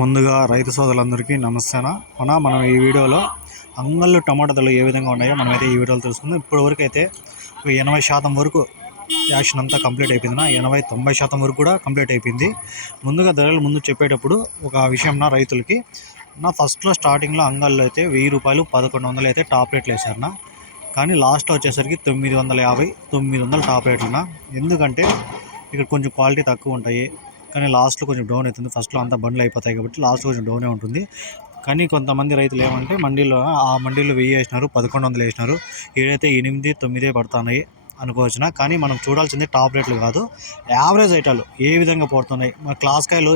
ముందుగా రైతు సోదరులందరికీ నమస్తేనా? మన మనం ఈ వీడియోలో అంగళ్ళు టమాటా ధరలు ఏ విధంగా ఉన్నాయో మనమైతే ఈ వీడియోలో తెలుసుకుందాం. ఇప్పటి వరకు అయితే ఎనభై శాతం వరకు యాక్షన్ అంతా కంప్లీట్ అయిపోయింది ఎనభై తొంభై శాతం వరకు కూడా కంప్లీట్ అయిపోయింది. ముందుగా ధరలు ముందు చెప్పేటప్పుడు ఒక విషయం నా రైతులకి నా ఫస్ట్లో స్టార్టింగ్లో అంగళ్ళు అయితే వెయ్యి రూపాయలు పదకొండు వందలు అయితే టాప్ రేట్లు వేశారు నా కానీ లాస్ట్లో వచ్చేసరికి తొమ్మిది వందల యాభై తొమ్మిది వందల టాప్ రేట్లునా ఎందుకంటే ఇక్కడ కొంచెం క్వాలిటీ తక్కువ ఉంటాయి. కానీ లాస్ట్లో కొంచెం డౌన్ అవుతుంది. ఫస్ట్లో అంతా బండ్లు అయిపోతాయి కాబట్టి లాస్ట్ కొంచెం డౌనే ఉంటుంది. కానీ కొంతమంది రైతులు ఏమంటే మండీలో ఆ మండీలో వెయ్యి వేసినారు పదకొండు వందలు వేసినారు. ఏడైతే ఎనిమిది తొమ్మిదే పడుతున్నాయి అనుకోవచ్చున. కానీ మనం చూడాల్సింది టాప్ రేట్లు కాదు. యావరేజ్ ఐటాలు ఏ విధంగా పోతున్నాయి? మన క్లాస్ కాయలు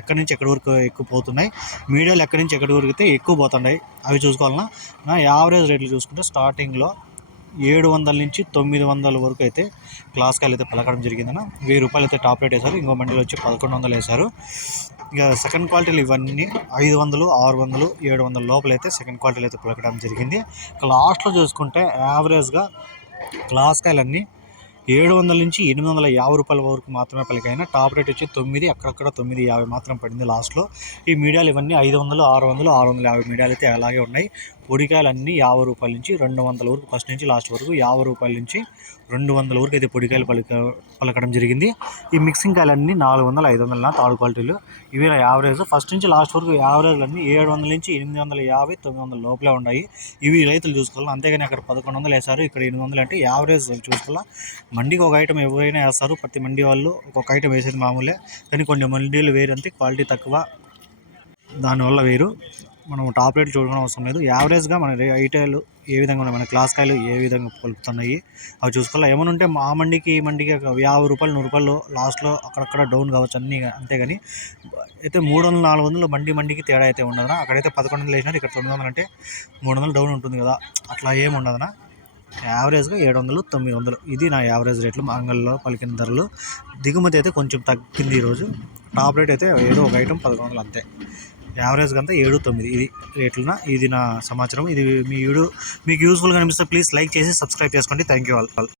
ఎక్కడి నుంచి ఎక్కడి వరకు ఎక్కువ పోతున్నాయి? మీడియాలు ఎక్కడి నుంచి ఎక్కడి వరకు అయితే ఎక్కువ పోతున్నాయి? అవి చూసుకోవాలన్నా నా యావరేజ్ రేట్లు చూసుకుంటే స్టార్టింగ్లో ఏడు వందల నుంచి తొమ్మిది వందల వరకు అయితే క్లాస్ కాయలు అయితే పలకడం జరిగిందన్న. వెయ్యి రూపాయలు అయితే టాప్ రేట్ వేశారు. ఇంకో మండీలో వచ్చి పదకొండు వందలు వేశారు. ఇక సెకండ్ క్వాలిటీలు ఇవన్నీ ఐదు వందలు ఆరు వందలు ఏడు వందల లోపల అయితే సెకండ్ క్వాలిటీలు అయితే పలకడం జరిగింది. లాస్ట్లో చూసుకుంటే యావరేజ్గా క్లాస్ కాయలన్నీ ఏడు వందల నుంచి ఎనిమిది వందల యాభై రూపాయల వరకు మాత్రమే పలికాయిన టాప్ రేట్ వచ్చి తొమ్మిది అక్కడక్కడ తొమ్మిది యాభై మాత్రం పడింది లాస్ట్లో. ఈ మీడియాలు ఇవన్నీ ఐదు వందలు ఆరు వందలు ఆరు వందల యాభై మీడియాలు అయితే అలాగే ఉన్నాయి. పొడికాయలు అన్నీ యాభై రూపాయల నుంచి రెండు వందల వరకు ఫస్ట్ నుంచి లాస్ట్ వరకు యాభై రూపాయల నుంచి రెండు వందల వరకు అయితే పొడికాయలు పలిక పలకడం జరిగింది. ఈ మిక్సింగ్ కాయలన్నీ నాలుగు వందల ఐదు వందల తాడు క్వాలిటీలు. ఇవి యావరేజ్. ఫస్ట్ నుంచి లాస్ట్ వరకు యావరేజ్లన్నీ ఏడు వందల నుంచి ఎనిమిది వందల యాభై తొమ్మిది వందల లోపలే ఉన్నాయి. ఇవి రైతులు చూసుకోవాలి? అంతేగాని అక్కడ పదకొండు వందలు వేశారు. ఇక్కడ ఎనిమిది వందలు అంటే యావరేజ్ చూసుకోవాలి? మండికి ఒక ఐటమ్ ఎవరైనా వేస్తారు. ప్రతి మండి వాళ్ళు ఒక్కొక్క ఐటమ్ వేసేది మామూలే. కానీ కొన్ని మండీలు వేరంతే క్వాలిటీ తక్కువ. దానివల్ల వేరు. మనం టాప్ రేట్ చూడడం అవసరం లేదు. యావరేజ్గా మన రే- ఏ విధంగా ఉన్నాయి? మన క్లాస్ కాయలు ఏ విధంగా కలుపుతున్నాయి? అవి చూసుకోవాలి? ఏమైనా ఉంటే మా మండికి ఈ మండికి ఒక యాభై రూపాయలు నూరు రూపాయలు లాస్ట్లో అక్కడక్కడ డౌన్ కావచ్చు అన్నీ అంతేగాని అయితే మూడు వందలు నాలుగు వందలు మండి మండికి తేడా అయితే ఉండదునా అక్కడైతే పదకొండు వందలు వేసినారు ఇక్కడ తొమ్మిది వందలు అంటే మూడు వందలు డౌన్ ఉంటుంది కదా. అట్లా ఏమి ఉండదునా యావరేజ్గా ఏడు వందలు తొమ్మిది వందలు. ఇది నా యావరేజ్ రేట్లు మా అంగల్లో పలికిన ధరలు. దిగుమతి అయితే కొంచెం తగ్గింది ఈరోజు. టాప్ రేట్ అయితే ఏదో ఒక ఐటమ్ పదకొండు వందలు అంతే. యావరేజ్గా అంతా ఏడు తొమ్మిది. ఇది రేట్లున? ఇది నా సమాచారం. ఇది మీ వీడియో మీకు యూస్ఫుల్గా అనిపిస్తే ప్లీజ్ లైక్ చేసి సబ్స్క్రైబ్ చేసుకోండి. Thank you all